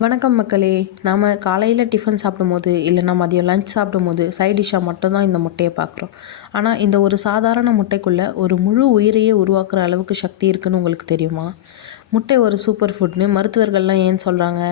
வணக்கம் மக்களே நாம் காலையில் டிஃபன் சாப்பிடும்போது இல்லைனா மதியம் லஞ்ச் சாப்பிடும்போது சைட் டிஷ்ஷாக மட்டும்தான் இந்த முட்டையை பார்க்குறோம். ஆனால் இந்த ஒரு சாதாரண முட்டைக்குள்ளே ஒரு முழு உயிரையே உருவாக்குற அளவுக்கு சக்தி இருக்குன்னு உங்களுக்கு தெரியுமா? முட்டை ஒரு சூப்பர் ஃபுட்னு மருத்துவர்கள்லாம் ஏன் சொல்கிறாங்க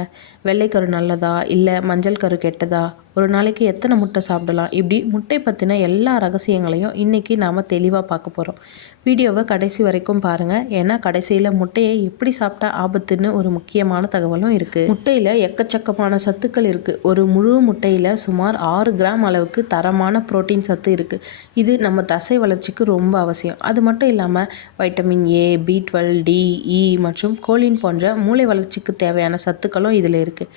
வெள்ளைக்கரு நல்லதா? இல்லை மஞ்சள் கரு கெட்டதா? ஒரு நாளைக்கு எத்தனை முட்டை சாப்பிடலாம்? இப்படி முட்டை பற்றின எல்லா ரகசியங்களையும் இன்றைக்கி நாம் தெளிவாக பார்க்க போகிறோம் வீடியோவை கடைசி வரைக்கும் பாருங்கள் ஏன்னா கடைசியில் முட்டையை எப்படி சாப்பிட்டா ஆபத்துன்னு ஒரு முக்கியமான தகவலும் இருக்குது முட்டையில் எக்கச்சக்கமான சத்துக்கள் இருக்குது ஒரு முழு முட்டையில் சுமார் ஆறு கிராம் அளவுக்கு தரமான புரோட்டீன் சத்து இருக்குது இது நம்ம தசை வளர்ச்சிக்கு ரொம்ப அவசியம். அது மட்டும் இல்லாமல் vitamin A B twelve D E மற்றும் கோலின் போன்ற மூளை வளர்ச்சிக்கு தேவையான சத்துக்களும் இதில் இருக்குது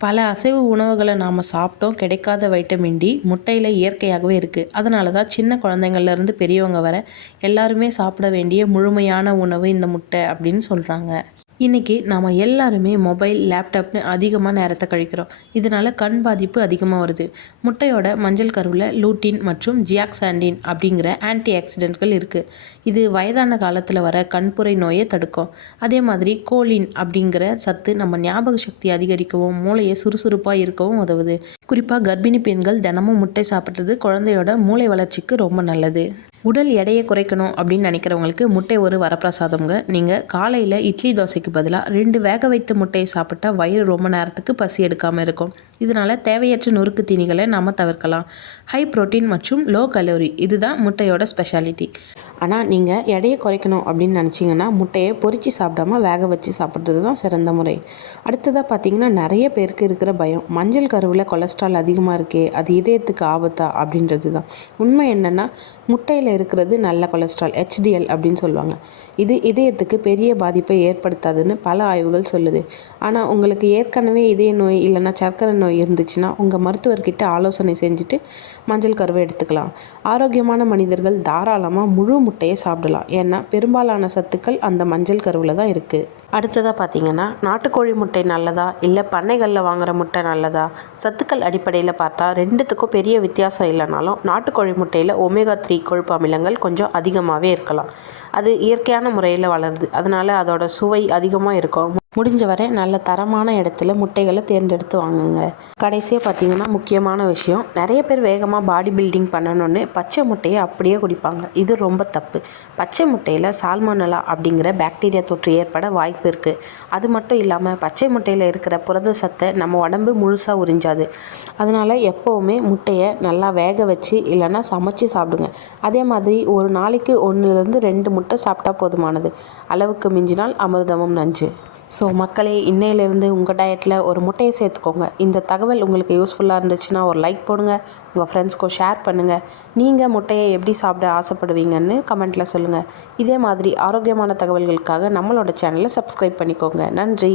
பல அசைவ உணவுகளை நாம் சாப்பிட்டோம் கிடைக்காத வைட்டமின் டி முட்டையில் இயற்கையாகவே இருக்குது அதனால தான் சின்ன குழந்தைங்கள்லேருந்து பெரியவங்க வர எல்லாருமே சாப்பிட வேண்டிய முழுமையான உணவு இந்த முட்டை அப்படின்னு சொல்கிறாங்க இன்றைக்கி நாம் எல்லாருமே மொபைல் லேப்டாப்னு அதிகமாக நேரத்தை கழிக்கிறோம். இதனால் கண் பாதிப்பு அதிகமாக வருது. முட்டையோட மஞ்சள் கருவில் லூட்டின் மற்றும் ஜியாக்சாண்டின் அப்படிங்கிற ஆன்டி ஆக்சிடென்ட்கள் இருக்குது இது வயதான காலத்தில் வர கண்புரை நோயை தடுக்கும். அதே மாதிரி கோலின் அப்படிங்கிற சத்து நம்ம ஞாபக சக்தி அதிகரிக்கவும் மூளையை சுறுசுறுப்பாக இருக்கவும் உதவுது. குறிப்பாக கர்ப்பிணி பெண்கள் தினமும் முட்டை சாப்பிட்றது குழந்தையோட மூளை வளர்ச்சிக்கு ரொம்ப நல்லது. உடல் எடையை குறைக்கணும் அப்படின்னு நினைக்கிறவங்களுக்கு முட்டை ஒரு வரப்பிரசாதம்ங்க. நீங்கள் காலையில் இட்லி தோசைக்கு பதிலாக ரெண்டு வேக வைத்த முட்டையை சாப்பிட்டா வயிறு ரொம்ப நேரத்துக்கு பசி எடுக்காமல் இருக்கும். இதனால் தேவையற்ற நொறுக்கு தீனிகளை நாம் தவிர்க்கலாம். ஹை ப்ரோட்டீன் மற்றும் லோ கலோரி இதுதான் முட்டையோட ஸ்பெஷாலிட்டி ஆனால் நீங்கள் எடையை குறைக்கணும் அப்படின்னு நினச்சிங்கன்னா முட்டையை பொறிச்சு சாப்பிடாம வேக வச்சு சாப்பிட்றது தான் சிறந்த முறை. அடுத்ததாக பார்த்தீங்கன்னா நிறைய பேருக்கு இருக்கிற பயம். மஞ்சள் கருவில் கொலஸ்ட்ரால் அதிகமாக இருக்கே அது இதயத்துக்கு ஆபத்தா அப்படின்றது தான் உண்மை என்னென்னா முட்டையில் இருக்கிறது நல்ல கொலஸ்ட்ரால் ஹெச்டிஎல் அப்படின்னு சொல்லுவாங்க. இது இதயத்துக்கு பெரிய பாதிப்பை ஏற்படுத்தாதுன்னு பல ஆய்வுகள் சொல்லுது. ஆனால் உங்களுக்கு ஏற்கனவே இதய நோய் இல்லைன்னா சர்க்கரை நோய் இருந்துச்சுன்னா உங்கள் மருத்துவர்கிட்ட ஆலோசனை செஞ்சுட்டு மஞ்சள் கருவை எடுத்துக்கலாம். ஆரோக்கியமான மனிதர்கள் தாராளமாக முழு முட்டையை சாப்பிடலாம். ஏன்னா பெரும்பாலான சத்துக்கள் அந்த மஞ்சள் கருவில் தான் இருக்குது அடுத்ததாக பார்த்தீங்கன்னா நாட்டுக்கோழி முட்டை நல்லதா? இல்லை பண்ணைகளில் வாங்குகிற முட்டை நல்லதா? சத்துக்கள் அடிப்படையில் பார்த்தா ரெண்டுத்துக்கும் பெரிய வித்தியாசம் இல்லைனாலும் நாட்டுக்கோழி முட்டையில் ஒமேகா த்ரீ கொழுப்பு அமிலங்கள் கொஞ்சம் அதிகமாகவே இருக்கலாம். அது இயற்கையான முறையில் வளருது. அதனால் அதோட சுவை அதிகமாக இருக்கும். முடிஞ்ச வரை நல்ல தரமான இடத்துல முட்டைகளை தேர்ந்தெடுத்து வாங்குங்க. கடைசியாக பார்த்தீங்கன்னா முக்கியமான விஷயம் நிறைய பேர் வேகமாக பாடி பில்டிங் பண்ணணும்னு பச்சை முட்டையை அப்படியே குடிப்பாங்க. இது ரொம்ப தப்பு. பச்சை முட்டையில் சால்மோனலா அப்படிங்கிற பாக்டீரியா தொற்று ஏற்பட வாய்ப்பு இருக்குது அது மட்டும் இல்லாமல் பச்சை முட்டையில் இருக்கிற புரத சத்தை நம்ம உடம்பு முழுசாக உறிஞ்சாது. அதனால் எப்போவுமே முட்டையை நல்லா வேக வச்சு இல்லைன்னா சமைச்சு சாப்பிடுங்க. அதே மாதிரி ஒரு நாளைக்கு ஒன்றுலேருந்து ரெண்டு முட்டை சாப்பிட்டா போதுமானது. அளவுக்கு மிஞ்சினால் அமிர்தமும் நஞ்சு. ஸோ மக்களே இன்னையிலேருந்து உங்கள் டயட்டில் ஒரு முட்டையை சேர்த்துக்கோங்க. இந்த தகவல் உங்களுக்கு யூஸ்ஃபுல்லாக இருந்துச்சுன்னா ஒரு லைக் போடுங்க உங்கள் ஃப்ரெண்ட்ஸ்க்கும் ஷேர் பண்ணுங்கள் நீங்கள் முட்டையை எப்படி சாப்பிட ஆசைப்படுவீங்கன்னு கமெண்ட்டில் சொல்லுங்கள் இதே மாதிரி ஆரோக்கியமான தகவல்களுக்காக நம்மளோட சேனலை சப்ஸ்கிரைப் பண்ணிக்கோங்க. நன்றி.